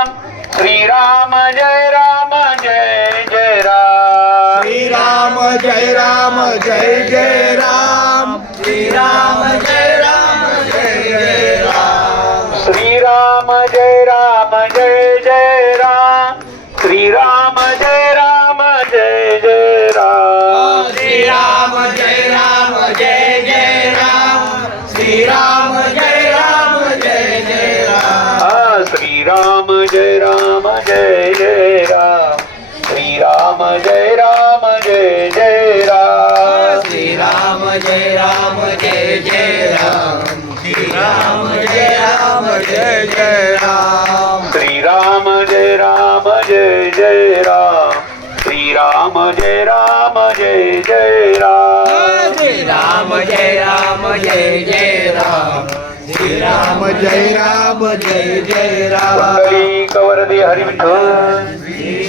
श्रीराम जय राम जय जय राम श्रीराम जय राम जय जय राम श्रीराम जय राम जय जय राम श्रीराम जय राम जय जय राम श्रीराम जय राम जय जय राम श्रीराम जय राम जय जय राम श्रीराम जय राम जय जय राम श्रीराम जय राम जय जय राम श्रीराम जय राम जय जय राम श्रीराम जय राम जय जय राम श्रीराम जय राम जय जय राम श्रीराम जय राम जय जय राम श्रीराम जय राम जय जय राम श्रीराम जय राम जय जय राम श्रीराम जय राम जय जय राम कुंडली कवरदे हरी विठ्ठल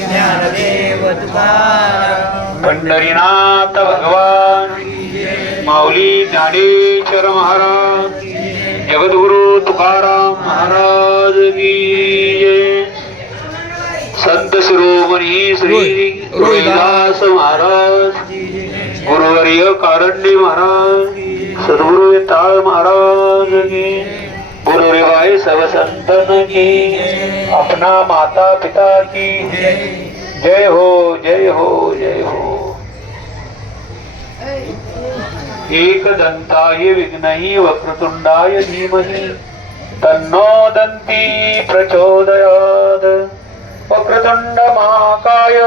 ज्ञानदेव तुकाराम पंढरीनाथ भगवान माऊली ज्ञानेश्वर महाराज जगद्गुरु तुकाराम महाराज की जय. संत शिरोमणी श्री रोहिदास महाराज गुरुवर्य कारंडे महाराज सद्गुरु ताळ महाराज की गुरु रेवाय सब संतन की अपना माता पिता की जय हो जय हो जय हो. एक दंताय विघ्नहि वक्रतुंडाय धीमहि तन्नो दन्ती प्रचोदयात्. वक्रतुंड महाकाय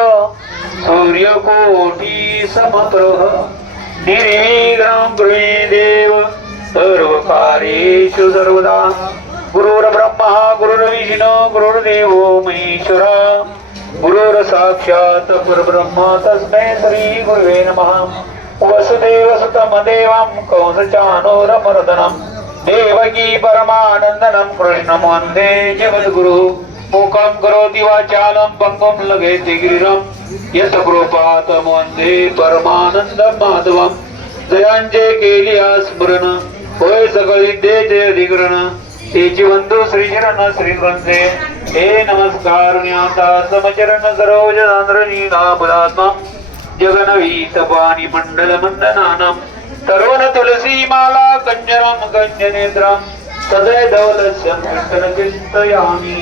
सूर्यकोटि समप्रभ निर्विघ्नं कुरु देव सर्वकार्येषु सर्वदा. गुरुर्ब्रह्मा गुरुर्विष्णु गुरुर्देवो महेश्वरा गुरुर् साक्षात् परब्रह्म तस्मै श्री गुरुवे नमः. वसुदेवसुतं देवं कंसचाणूरमर्दनं देवकी परमानन्दनं कृष्णं वन्दे जगद्गुरु. मूकं करोति वाचालं पङ्गुं लघेति गिरिं यत्कृपातं वन्दे परमानन्दं माधवं. जयांचे केली स्मरण होय सकळ विद्येचे अधिकरण तेची बंधू श्रीचरण श्रीग्रंथे. हे नमस्कार ज्ञाता समचरण सरोज नांद्रणी नापदात्मा जगनवीत पाणी मंडल मंडनानं तरुण तुलसी माला कंजरम कंजनेत्रम सदय दौलस्यं कीर्तन चिंतयामि.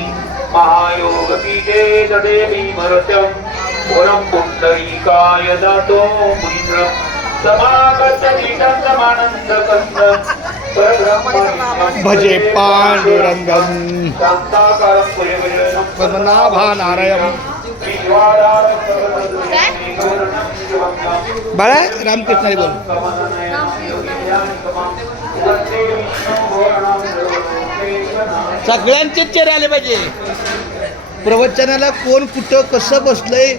महायोग पीठे जडे भीमरत्यं वरं पुंडरीकाय दातो मुनीन्द्रं समागत नीतमानंद कंद परब्रह्म भजे पांडुरंगं शांताकारं पुरविजयनं पद्मनाभानारायण. बाळा रामकृष्णारी बोल. सगळ्यांचेच चेहरे आले पाहिजे. प्रवचनाला कोण कुठं कसं बसलंय,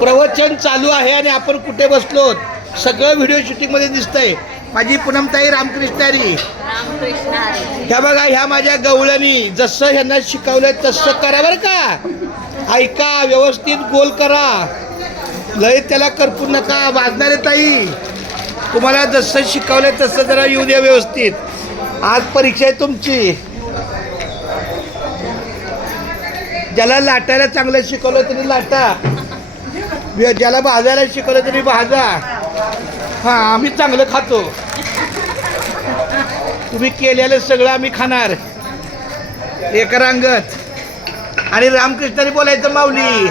प्रवचन चालू आहे आणि आपण कुठे बसलो सगळं व्हिडिओ शूटिंग मध्ये दिसतंय. माझी पूनमताई रामकृष्णारी. ह्या बघा ह्या माझ्या गवळणी जसं ह्यांना शिकवलंय तसं करा बरं का. ऐका व्यवस्थित गोल करा, लय त्याला करपू नका. वाजणारे ताई तुम्हाला जसं शिकवलंय तसं जरा येऊ द्या व्यवस्थित. आज परीक्षा आहे तुमची. ज्याला लाटायला चांगलं शिकवलं तरी लाटा, ज्याला भाजायला शिकवलं तरी भाजा. हां आम्ही चांगलं खातो, तुम्ही केलेलं सगळं आम्ही खाणार. एक रांगत आणि रामकृष्णारी बोलायचं माऊली.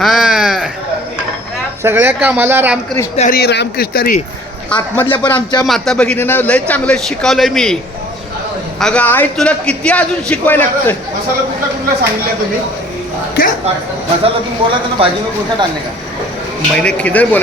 हां सगळ्या कामाला रामकृष्णारी रामकृष्णारी. आतमधल्या पण आमच्या माता भगिनींना लय चांगलं शिकवलंय मी. अगं आई तुला किती अजून शिकवायला लागतं. मसाला कुठला कुठला सांगितलं तुम्ही? क्या मसाला तुम्ही बोला ना भाजी में कुठला डालने का. मैंने किधर बोला.